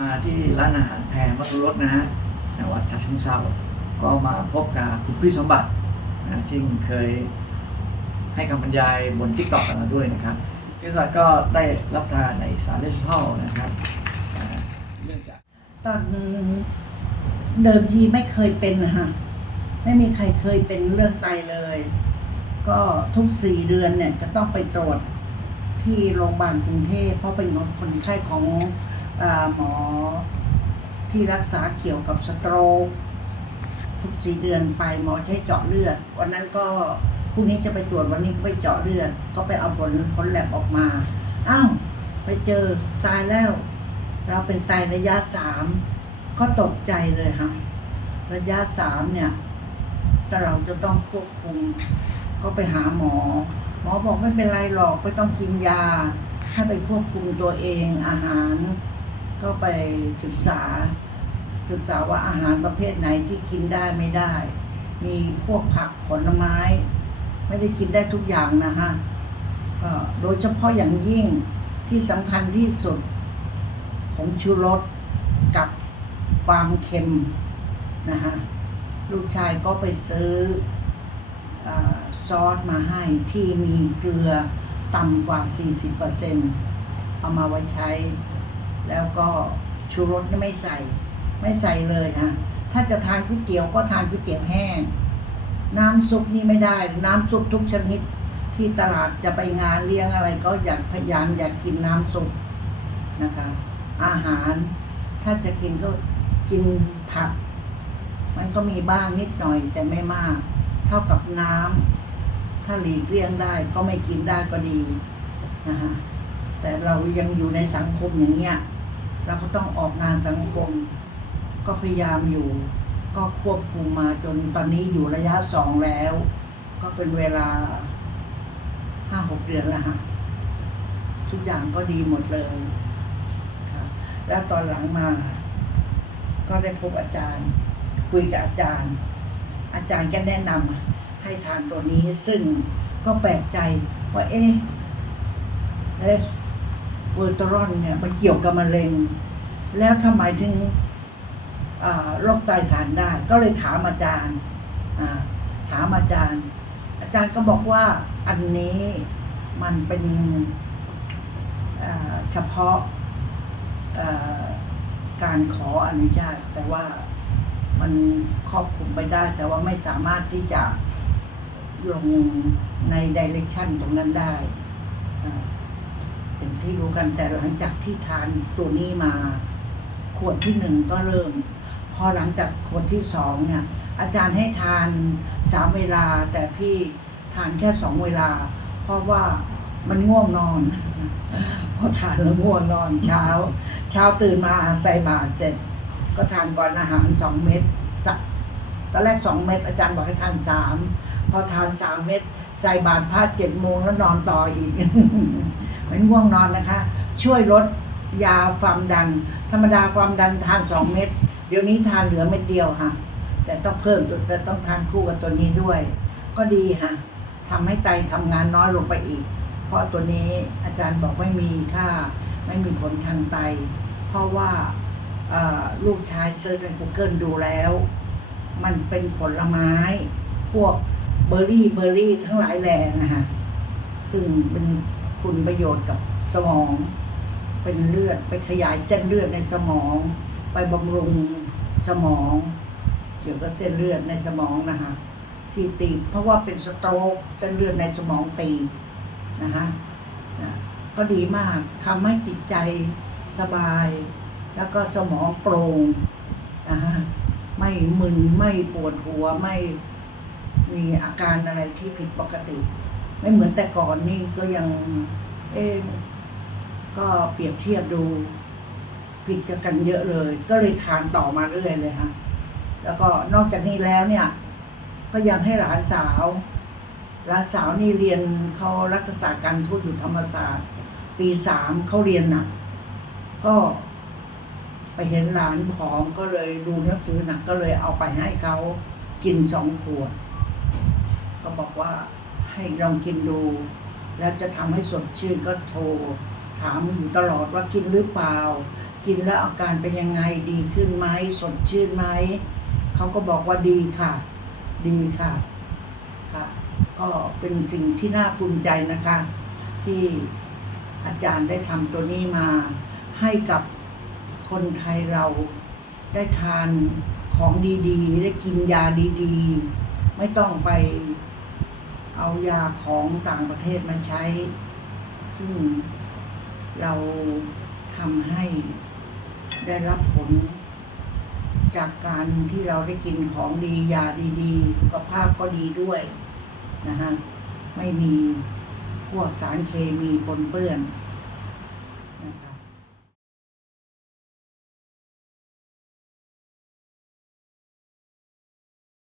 มาที่ร้านอาหารแพงวัดรถนะฮะในวัดฉะเชิงเซาก็มาพบกับคุณพี่สมบัตินะที่เคยให้คำบรรยายบนทิกตอกกันมาด้วยนะครับพี่สมบัติก็ได้รับทานในสารเลสทอลนะครับเนื่องจากตอนเดิมทีไม่เคยเป็นนะฮะไม่มีใครเคยเป็นเรื่องไตเลย ก็ทุกสี่เดือนเนี่ยจะต้องไปตรวจที่โรงพยาบาลกรุงเทพเพราะเป็นคนไข้ของ หมอที่รักษาเกี่ยวกับสโตรกทุกสี่เดือนไปหมอใช้เจาะเลือด วันนั้นก็พรุ่งนี้จะไปตรวจวันนี้ก็ไปเจาะเลือด ก็ไปเอาผลผลแลบออกมา อ้าว ไปเจอตายแล้ว เราเป็นไตระยะสามก็ตกใจเลยฮะระยะสามเนี่ยแต่เราจะต้องควบคุม ก็ไปหาหมอ หมอบอกไม่เป็นไรหรอกไม่ต้องกินยาให้ไปควบคุมตัวเองอาหาร ก็ไปศึกษา ศึกษาว่าอาหารประเภทไหนที่กินได้ไม่ได้ มีพวกผักผลไม้ ไม่ได้กินได้ทุกอย่างนะฮะก็โดยเฉพาะอย่างยิ่งที่สำคัญที่สุดผงชูรสกับความเค็มนะฮะลูกชายก็ไปซื้ออซอสมาให้ที่มีเกลือต่ำกว่า 40%เอามาไว้ใช้ แล้วก็ชูรสไม่ใส่ ไม่ใส่เลยฮะถ้าจะทานก๋วยเตี๋ยวก็ทานก๋วยเตี๋ยวแห้ง น้ำซุปนี่ไม่ได้ น้ำซุปทุกชนิด ที่ตลาดจะไปงานเลี้ยงอะไรก็อยากพยายามอยากกินน้ำซุปนะคะ อาหาร ถ้าจะกินก็กินผัก มันก็มีบ้างนิดหน่อยแต่ไม่มาก เท่ากับน้ำถ้าหลีกเลี่ยงได้ก็ไม่กินได้ก็ดีนะฮะแต่เรายังอยู่ในสังคมอย่างเงี้ย เราก็ต้องออกงานสังคม ก็พยายามอยู่ ก็ควบคุมมาจนตอนนี้อยู่ระยะสองแล้ว ก็เป็นเวลาห้าหกเดือนแล้วฮะทุกอย่างก็ดีหมดเลยค่ะแล้วตอนหลังมา ก็ได้พบอาจารย์ คุยกับอาจารย์ อาจารย์ก็แนะนำให้ทานตัวนี้ซึ่งก็แปลกใจว่าเอ๊ะ เวอร์ตรอนเนี่ยมันเกี่ยวกับมะเร็ง แล้วทำไมถึงโรคไตทานได้ ก็เลยถามอาจารย์ถามอาจารย์ อาจารย์ก็บอกว่าอันนี้มันเป็นเฉพาะการขออนุญาต แต่ว่ามันครอบคลุมไปได้ แต่ว่าไม่สามารถที่จะลงในดิเรกชันตรงนั้นได้ เป็นที่รู้กันแต่หลังจากที่ทานตัวนี้มา ขวดที่หนึ่งก็เริ่ม พอหลังจากขวดที่สองเนี่ย อาจารย์ให้ทานสามเวลา แต่พี่ทานแค่สองเวลา เพราะว่ามันง่วงนอนพอทานแล้วง่วงนอนเช้า เช้าตื่นมาใส่บาตรเสร็จ ก็ทานก่อนอาหารสองเม็ดสักตอนแรกสองเม็ดอาจารย์บอกให้ทานสามพอทานสามเม็ดใส่บาตรพระเจ็ดโมงแล้วนอนต่ออีก มันง่วงนอนนะคะ ช่วยลดยาความดัน ธรรมดาความดันทานสองเม็ดเดี๋ยวนี้ทานเหลือเม็ดเดียวค่ะ แต่ต้องเพิ่มแต่ต้องทานคู่กับตัวนี้ด้วย ก็ดีค่ะทำให้ไตทำงานน้อยลงไปอีก เพราะตัวนี้อาจารย์บอกไม่มีค่า ไม่มีผลทางไต เพราะว่าลูกชายเซิร์ชใน Google ดูแล้ว มันเป็นผลไม้ พวกเบอร์รี่เบอร์รี่ทั้งหลายแหล่นะฮะซึ่งเป็น คุณประโยชน์กับสมอง เป็นเลือดไปขยายเส้นเลือดในสมอง ไปบำรุงสมอง เกี่ยวกับเส้นเลือดในสมองนะฮะที่ตีบเพราะว่าเป็นสโตรกเส้นเลือดในสมองตีบนะฮะก็ดีมากทำให้จิตใจสบาย แล้วก็สมองโปร่งนะฮะไม่มึนไม่ปวดหัวไม่มีอาการอะไรที่ผิดปกติ ไม่เหมือนแต่ก่อนนี่ก็ยัง เอ๊ก็เปรียบเทียบดูผิดกันเยอะเลย ก็เลยทานต่อมาเรื่อยเลยค่ะแล้วก็นอกจากนี้แล้วเนี่ย ก็ยังให้หลานสาวหลานสาวนี่เรียนเขารัฐศาสตร์การทูตอยู่ธรรมศาสตร์ ปีสามเขาเรียนหนักก็ไปเห็นหลานผอมก็เลยดูหนังสือหนักก็เลยเอาไปให้เขากินสองขวดก็บอกว่า ให้ลองกินดู แล้วจะทำให้สดชื่นก็โทร ถามอยู่ตลอดว่ากินหรือเปล่า กินแล้วอาการเป็นยังไงดีขึ้นไหมสดชื่นไหมเขาก็บอกว่าดีค่ะ ดีค่ะค่ะ ก็เป็นสิ่งที่น่าภูมิใจนะคะ ที่อาจารย์ได้ทำตัวนี้มาให้กับคนไทยเราได้ทานของดีๆ ได้กินยาดีๆ ไม่ต้องไป เอายาของต่างประเทศมาใช้ ซึ่งเราทำให้ได้รับผล จากการที่เราได้กินของดียาดีๆ สุขภาพก็ดีด้วยนะฮะ ไม่มีพวกสารเคมีปนเปื้อน